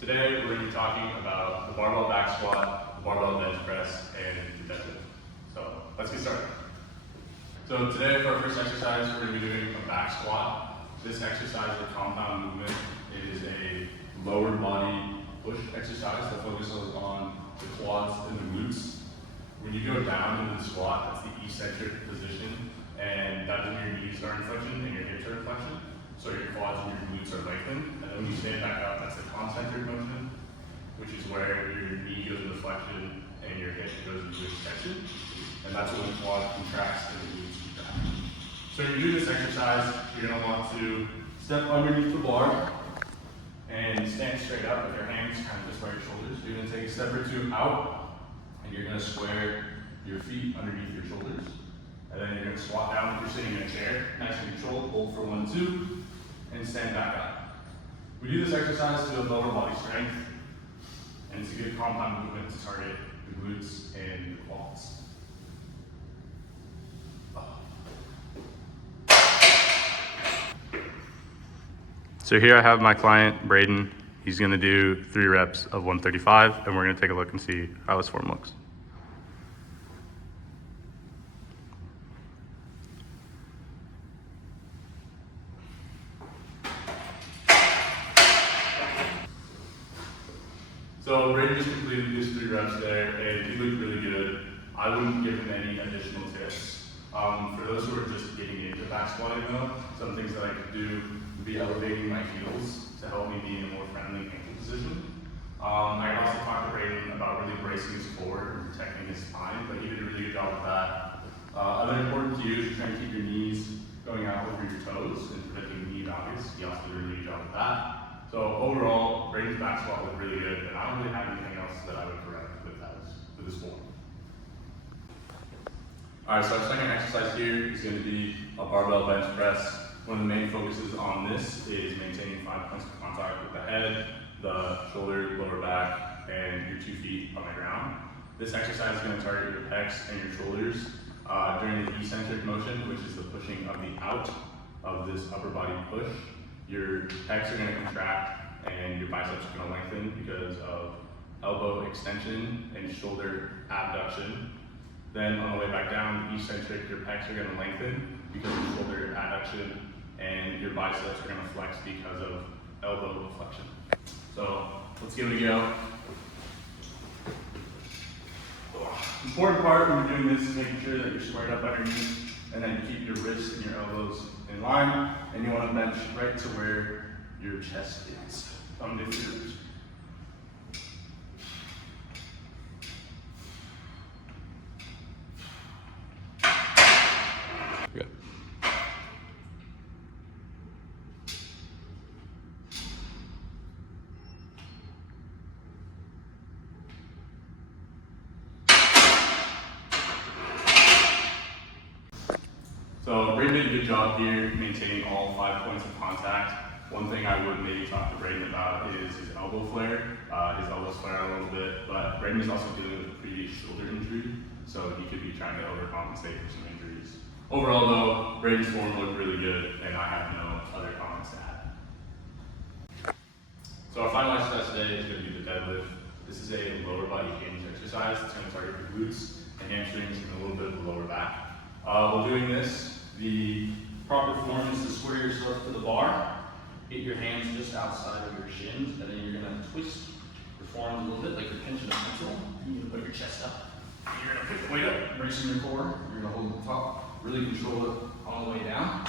Today we're going to be talking about the barbell back squat, the barbell bench press, and the deadlift. So let's get started. So today for our first exercise, we're going to be doing a back squat. This exercise is a compound movement. It is a lower body push exercise that focuses on the quads and the glutes. When you go down into the squat, that's the eccentric position, and that is when your knees are in flexion and your hips are in flexion. So your quads and your glutes are lengthened. And then when you stand back up, that's the concentric motion, which is where your knee goes into flexion and your hip goes into extension. And that's when the quad contracts and the glutes contract. So when you do this exercise, you're going to want to step underneath the bar and stand straight up with your hands kind of just by your shoulders. You're going to take a step or two out, and you're going to square your feet underneath your shoulders. And then you're going to squat down if you're sitting in a chair, nice and controlled, hold for 1, 2, and stand back up. We do this exercise to build lower body strength, and it's a good compound movement to target the glutes and the quads. So here I have my client, Braden. He's going to do 3 reps of 135, and we're going to take a look and see how his form looks. So Braden just completed his 3 reps there, and he looked really good. I wouldn't give him any additional tips. For those who are just getting into back squatting though, some things that I could do would be elevating my heels to help me be in a more friendly ankle position. I could also talk to Braden about really bracing his core and protecting his spine, but he did a really good job with that. Other important cues, trying to keep your knees going out over your toes and preventing knee bounties. He also did a really good job with that. So overall, Braden's back squat looked really good, and I don't really have anything else that I would correct with this form. Alright, so our second exercise here is going to be a barbell bench press. One of the main focuses on this is maintaining 5 points of contact with the head, the shoulder, lower back, and your 2 feet on the ground. This exercise is going to target your pecs and your shoulders during the eccentric motion, which is the pushing of the out of this upper body push. Your pecs are going to contract and your biceps are going to lengthen because of elbow extension and shoulder abduction. Then on the way back down, the eccentric, your pecs are going to lengthen because of shoulder adduction, and your biceps are going to flex because of elbow flexion. So let's give it a go. Important part when you're doing this is making sure that you're squared up underneath, and then keep your wrists and your elbows in line, and you want to bench right to where your chest is. Thumb to fingers. Good. So Braden did a good job here maintaining all 5 points of contact. One thing I would maybe talk to Braden about is his elbow flare. His elbows flare a little bit, but Braden is also dealing with a previous shoulder injury, so he could be trying to overcompensate for some injuries. Overall though, Braden's form looked really good, and I have no other comments to add. So our final exercise today is going to be the deadlift. This is a lower body hinge exercise. It's going to target the glutes, the hamstrings, and a little bit of the lower back. While doing this, the proper form is to square yourself to the bar, get your hands just outside of your shins, and then you're going to twist your forearms a little bit like you're pinching a pencil. You're going to put your chest up. And you're going to pick the weight up, bracing your core. You're going to hold it at the top, really control it all the way down.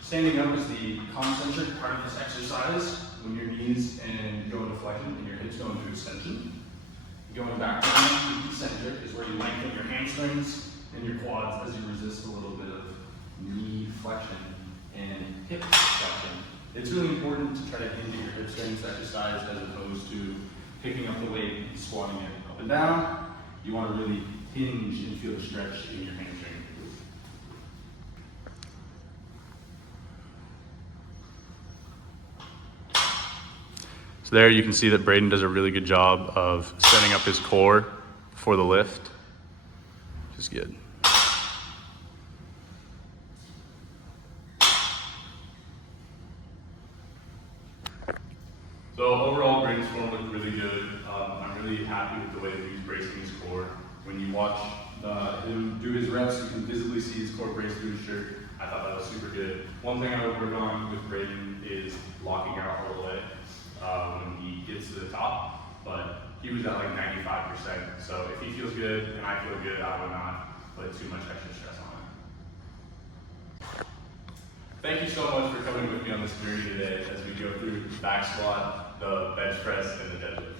Standing up is the concentric part of this exercise. When your knees go into flexion and your hips go into extension. Going back down, the eccentric is where you lengthen your hamstrings and your quads as you resist a little bit of knee flexion and hip flexion. It's really important to try to hinge at your hip strength exercise as opposed to picking up the weight and squatting it up and down. You want to really hinge and feel the stretch in your hamstring. So there you can see that Braden does a really good job of setting up his core for the lift, which is good. So overall, Braden's form looked really good. I'm really happy with the way that he's bracing his core. When you watch him do his reps, you can visibly see his core brace through his shirt. I thought that was super good. One thing I would work on with Braden is locking out all the way when he gets to the top, but he was at like 95%. So if he feels good and I feel good, I would not put too much extra stress on it. Thank you so much for coming with me on this journey today as we go through back squat, the bench press, and the deadlift.